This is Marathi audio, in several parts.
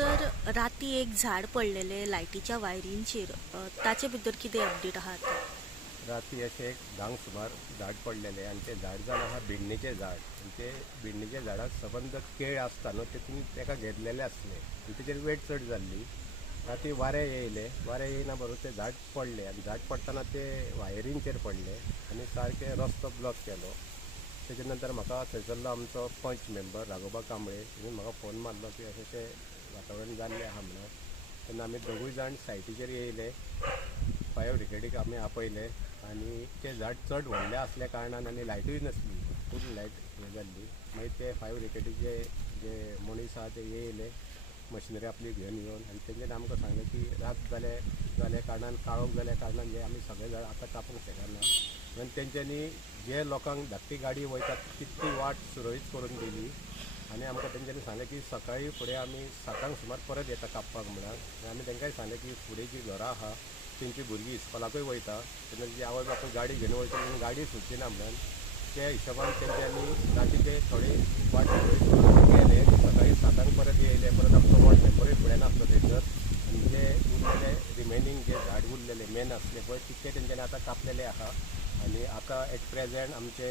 सर, राती एक झाड पडलेले लायटीच्या वायरींचेर, ताचे भितर कितें अपडेट आहा आतां? रात्री असे एक धांक सुमार झाड पडलेले आणि ते झाड जावन आहा भिण्णीचे झाड आणि ते भिण्णीच्या झाडाक सबंद केळ आसता न्हू तेतून तेका घेतलेले आसले आणि तेचेर वेट चड जाल्ली. राती वारे येयले, वारे येयना बरोबर ते झाड पडले आणि झाड पडटना ते वायरींचेर पडले आणि सारके रस्तो ब्लॉक केलो. त्याच्या नंतर म्हाका थंयसरलो आमचो पंच मेंबर राघोबा कांबळे ताणें म्हाका फोन मारलो की अशें वातावरण जाल्लें आहा म्हणून. तेन्ना आमी दोगूय जाण सायटीचेर येयले, फायर ब्रिगेडीक आमी आपयले आणि ते झाड चड व्हडलें आसल्या कारणान आनी लायटूय नासली, फूल लायट हें जाल्ली. मागीर ते फायर ब्रिगेडीचे जे मनीस आहा ते येयले मशिनरी आपली घेवन येवन आनी तेंच्यांनी आमकां सांगलें की रात जाल्या कारणान काळोख जाल्या कारणान जे आमी सगळे झाड आतां कापूंक शकना. आनी तेंच्यांनी जे लोकांक धाकटी गाडी वयतात तितकी वाट सुरळीत करून दिली आनी आमकां तेंच्यांनी सांगलें की सकाळीं फुडें आमी 7 सुमार परत येता कापपाक म्हणून. आनी आमी तांकांय सांगलें की फुडें जी घरां आहा तेंची भुरगीं इस्कॉलाकूय वयता तेन्ना जी आवय बापूय गाडी घेवन वयता म्हणून गाडी सुटची ना म्हणून त्या हिशोबान तेंच्यांनी रातीचे थोडी वाट गेले. सकाळीं 7 परत येयले. परत आमचो वॉर्ड मेंबरूय फुडें नासलो थंयसर आनी जे उरलेले रिमेनींग जे झाड उरलेले मेन आसले पळय तितके तेंच्यांनी आतां कापलेले आहा. आनी आतां एट प्रेजेंट आमचे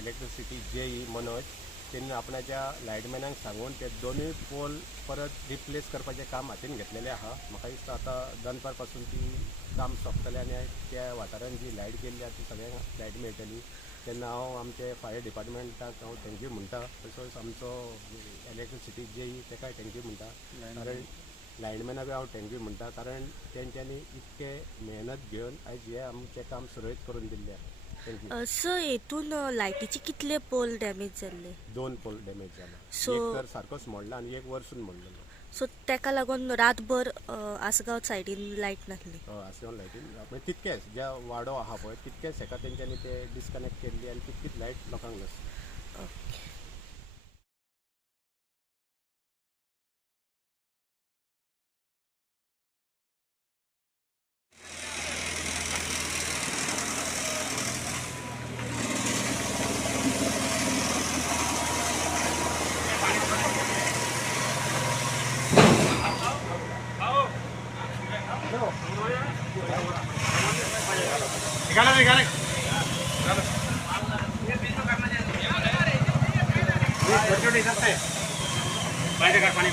इलेक्ट्रिसिटी जेई मनोज त्यांनी आपणाच्या लायटमॅनांक सांगून ते दोनूय पोल परत रिप्लेस करपाचें काम हातीन घेतलेलें आहा. म्हाका दिसता आतां दनपार पासून ती काम सोंपतलें आनी त्या वाठारान जी लायट गेल्ली आहा ती सगळ्यांक लायट मेळटली. तेन्ना हांव आमचे फायर डिपार्टमेंटाक हांव थँक्यू म्हणटा. तसोच आमचो इलेक्ट्रिसिटी जेई तेकाय थँक्यू म्हणटा. कारण लायटमॅनाकूय हांव थँक्यू म्हणटा कारण तेंच्यांनी इतके मेहनत घेवन आयज हें आमचें काम सुरळीत करून दिल्लें आहा. थँक्यू. सर, हेतून लायटीचे कितले पोल डॅमेज जाल्ले? 2 पोल डॅमेज जाला. सो एक तर सारकोच मोडला आनी एक वरसून मोडलेलो. सो तेका लागून रातभर आसगांव सायडीन लायट नासली? आसगांव लायटीन म्हणजे तितकेच ज्या वाडो आहा पळय तितकेच हेका तेंच्यांनी ते डिस्कनेक्ट केल्ली आनी तितकीच लायट लोकांक नासली. ओके. पाणी